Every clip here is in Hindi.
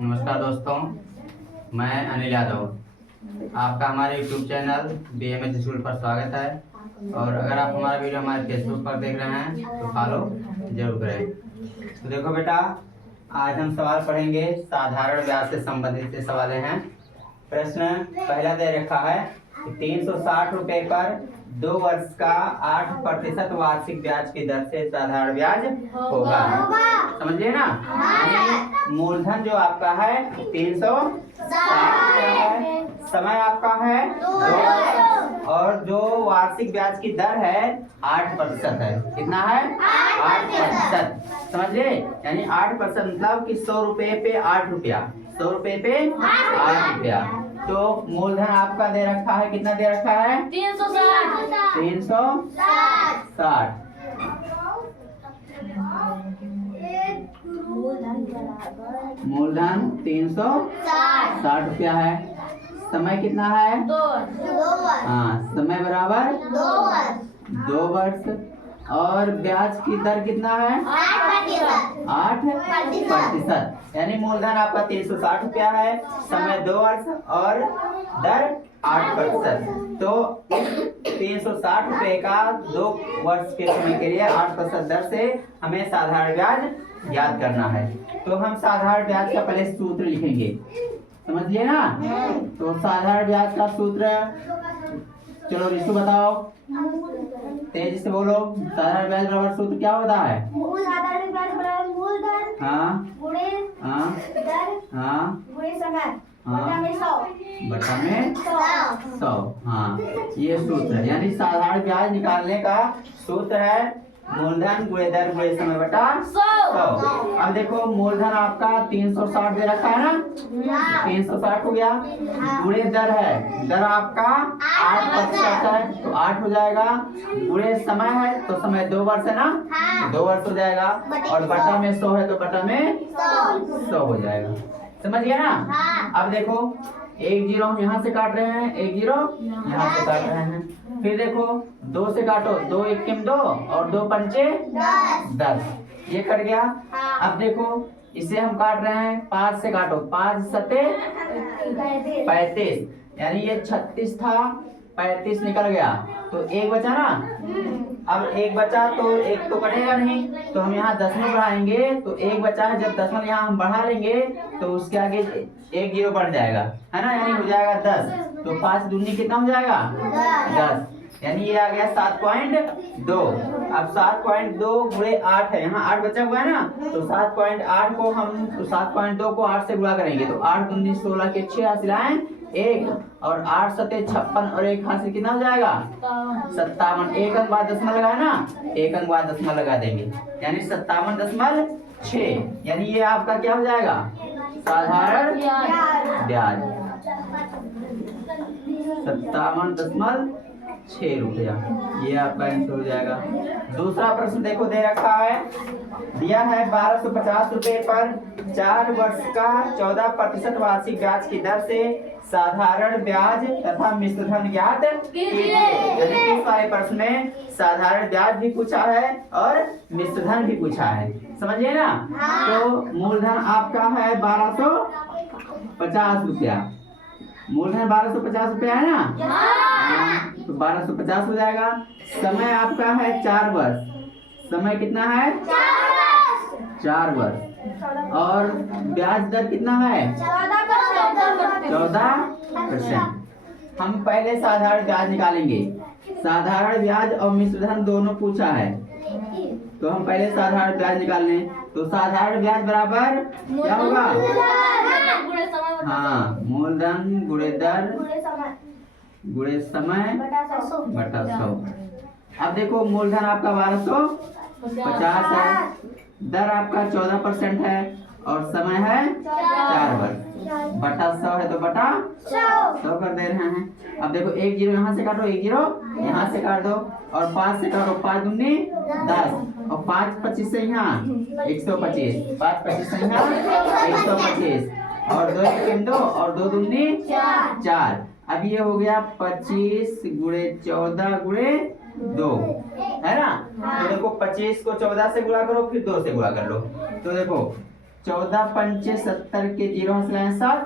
नमस्कार दोस्तों, मैं अनिल यादव। आपका हमारे YouTube चैनल BMS स्कूल पर स्वागत है। और अगर आप हमारा वीडियो हमारे फेसबुक पर देख रहे हैं तो फॉलो जरूर करें। तो देखो बेटा, आज हम सवाल पढ़ेंगे साधारण ब्याज से संबंधित से सवाल हैं। प्रश्न पहला दे रखा है कि 360 रुपए पर 2 वर्ष का 8% वार्षिक ब्याज की दर से साधारण ब्याज होगा। समझिए ना। मूलधन जो आपका है 360 है, समय आपका है 2 वर्ष, और जो वार्षिक ब्याज की दर है 8% है। कितना है? 8%। समझिए, यानी 8% मतलब कि 100 रुपए पे 8 रुपया, 100 रुपए पे 8 रुपया। तो मूलधन आपका दे रखा है, कितना दे रखा है? 360। मूलधन 360 रुपया है। समय कितना है? 2 हाँ, समय बराबर 2 वर्ष। और ब्याज की दर कितना है? 8%। यानी मूलधन आपका 360 रुपया है, समय 2 वर्ष और दर 8%। तो 360 रुपए का 2 वर्ष के समय के लिए 8% दर से हमें साधारण ब्याज याद करना है। तो हम साधारण ब्याज का पहले सूत्र लिखेंगे, समझिए ना। तो साधारण ब्याज का सूत्र, चलो रिशु बताओ, तेजी से बोलो। साधारण ब्याज बराबर सूत्र क्या होता है? साधारण ब्याज बराबर मूलधन गुणे दर गुणे समय बटा में 100। हाँ, ये सूत्र है। यानी साधारण ब्याज निकालने का सूत्र है मूलधन गुणे दर गुणे समय बटा 100। अब देखो, मूलधन आपका 360 दे रखा है ना, 360 हो गया। गुणे दर है, दर आपका 8% है तो 8 हो जाएगा। गुणे समय है तो समय 2 वर्ष है ना, 2 वर्ष हो जाएगा। और बटा में 100 है तो बटा में 100 हो जाएगा। समझ गया ना। अब देखो, 1 जीरो हम यहाँ से काट रहे हैं, 1 जीरो यहाँ से काट रहे हैं। फिर देखो, 2 से काटो, 2 1 2 और 2 पंचे 10, ये कट गया। अब देखो, इसे हम काट रहे हैं, 5 से काटो, 5 सते 35, यानी ये 36 था, 35 निकल गया तो 1 बचा ना। अब 1 बचा तो 1 तो कटेगा नहीं, तो हम यहाँ 10 में बढ़ाएंगे तो 1 बचा है। जब 10 में यहाँ हम बढ़ा लेंगे तो उसके आगे 1 जीरो बढ़ जाएगा, है ना, यानी हो जाएगा 10। तो 5 दूनी कितना हो जाएगा? 10, यानी ये आ गया 7.2। अब 7.2 गुणे 8 है, यहाँ 8 बचा हुआ है ना, तो 7.8 को हम 7.2 को 8 से गुणा करेंगे तो 8 दूनी 16 के 6 हासिलाएं 1, और 8 सते 56 और 1 हासिल कितना हो जाएगा? 57। 1 अंक बाद दशमलव लगाए ना, 1 अंक बाद दशमलव लगा देंगे, यानी 57.6। यानी ये आपका क्या हो जाएगा? साधारण ब्याज 57.6 रुपया, ये आपका आंसर हो जाएगा। दूसरा प्रश्न देखो, दे रखा है, दिया है 1250 रुपए पर 4 वर्ष का 14% वार्षिक ब्याज की दर से साधारण ब्याज तथा मिश्र धन ज्ञात कीजिए। यानी इस वाले प्रश्न में साधारण ब्याज भी पूछा है और मिश्र धन भी पूछा है, समझिए ना। तो मूलधन आपका है 1250 रुपया, मूलधन 1250 रुपया है ना, तो 1250 हो जाएगा। समय आपका है 4 वर्ष, समय कितना है? 4 वर्ष। और ब्याज दर कितना है? 14%। हम पहले साधारण ब्याज निकालेंगे। साधारण ब्याज और मिश्र धन दोनों पूछा है, तो हम पहले साधारण ब्याज निकाल लें। तो साधारण ब्याज बराबर क्या होगा? हाँ, मूलधन गुणे दर गुणे समय बटा 100। अब देखो, मूलधन आपका 1250 है, दर आपका 14% है और समय है 4 वर्ष, बटा 100 है तो बटा 100 कर दे रहे हैं। अब देखो, 1 जीरो यहाँ से काटो, 1 जीरो यहाँ से काट दो, और 5 से काटो, 5 दूनी 10, और 5 25 से यहाँ 125, 5 25 से यहाँ 125, और 2 1 2 और 2 दूनी 4। अब ये हो गया 25 गुणे 14 गुणे 2, है ना। तो देखो 25 को 14 से गुणा करो, फिर 2 से गुणा कर लो। तो देखो 14 पंचे 70 के 0 हंसलाएं 7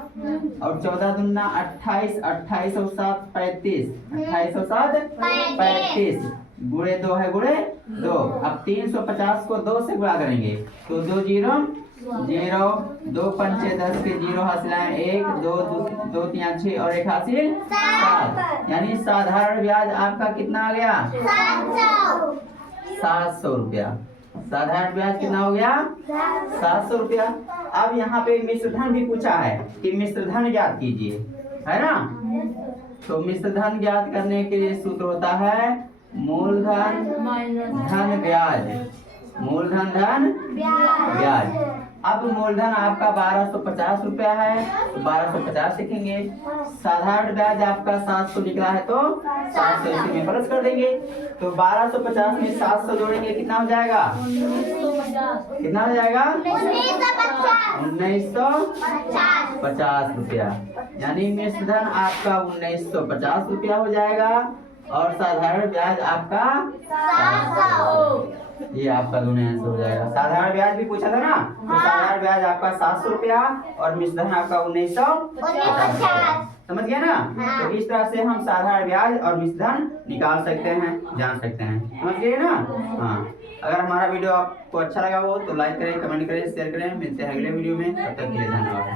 और 14 दूना 28, 28 और 7 35, 28 और 7 35 गुणे 2 है गुणे 2। अब 350 को 2 से गुणा करेंगे तो 2 0 0, 2 पंचे 10 के 0 हासिलाएं 1, 2 2 3 6 और 1 हासिल 7। यानी साधारण ब्याज आपका कितना आ गया 700 रुपया। साधारण ब्याज कितना हो गया 700 रुपया। अब यहाँ पे मिश्र धन भी पूछा है कि मिश्र धन ज्ञात कीजिए, है ना। तो मिश्र धन ज्ञात करने के लिए सूत्र होता है मूलधन धन ब्याज, मूलधन धन ब्याज। अब मूलधन आपका 1250 रुपया है तो 1250 लिखेंगे। साधारण ब्याज आपका 700 निकला है तो 700 इसी में प्लस कर देंगे। तो 1250 में 700 जोड़ेंगे कितना हो जाएगा, कितना हो जाएगा 1950 रुपया। यानी मिश्र धन आपका 1950 रुपया हो जाएगा और साधारण ब्याज आपका 700। ये आपका दोनों आंसर हो जाएगा। साधारण ब्याज भी पूछा था ना, तो साधारण ब्याज आपका 700 रुपया और मिश्र धन आपका 1950। समझ गए ना। तो इस तरह से हम साधारण ब्याज और मिश्र धन निकाल सकते हैं, जान सकते हैं। समझ गए ना। हाँ, अगर हमारा वीडियो आपको अच्छा लगा हो तो लाइक करें, कमेंट करें, शेयर करें। मिलते हैं अगले वीडियो में, तब तक के लिए धन्यवाद।